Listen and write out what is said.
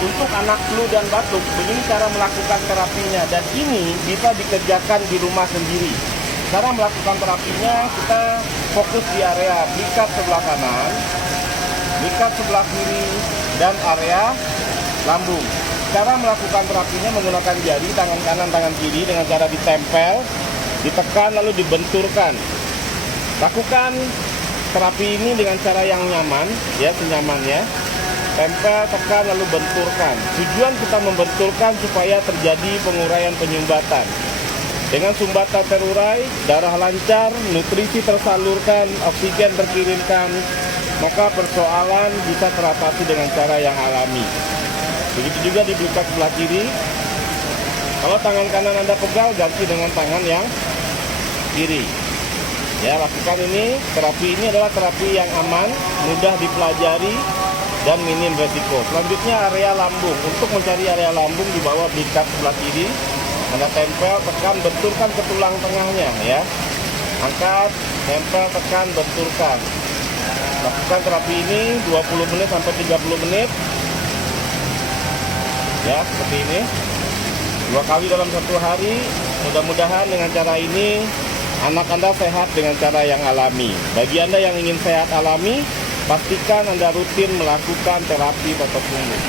untuk anak flu dan batuk, begini cara melakukan terapinya. Dan ini bisa dikerjakan di rumah sendiri. Cara melakukan terapinya, kita fokus di area bikat sebelah kanan, bikat sebelah kiri, dan area lambung. Cara melakukan terapinya menggunakan jari, tangan kanan, tangan kiri dengan cara ditempel, ditekan, lalu dibenturkan. Lakukan terapi ini dengan cara yang nyaman, ya, senyamannya. Tempel, tekan, lalu benturkan. Tujuan kita membenturkan supaya terjadi penguraian penyumbatan. Dengan sumbatan terurai, darah lancar, nutrisi tersalurkan, oksigen terkirimkan, maka persoalan bisa teratasi dengan cara yang alami. Begitu juga di bikat sebelah kiri. Kalau tangan kanan Anda pegal, ganti dengan tangan yang kiri. Ya, lakukan ini. Terapi ini adalah terapi yang aman, mudah dipelajari, dan minim resiko. Selanjutnya area lambung. Untuk mencari area lambung di bawah bikat sebelah kiri, Anda tempel, tekan, benturkan ke tulang tengahnya, ya. Angkat, tempel, tekan, benturkan. Lakukan terapi ini 20 menit sampai 30 menit. Ya, seperti ini. 2 kali dalam 1 hari. Mudah-mudahan dengan cara ini anak Anda sehat dengan cara yang alami. Bagi Anda yang ingin sehat alami, pastikan Anda rutin melakukan terapi otot punggung.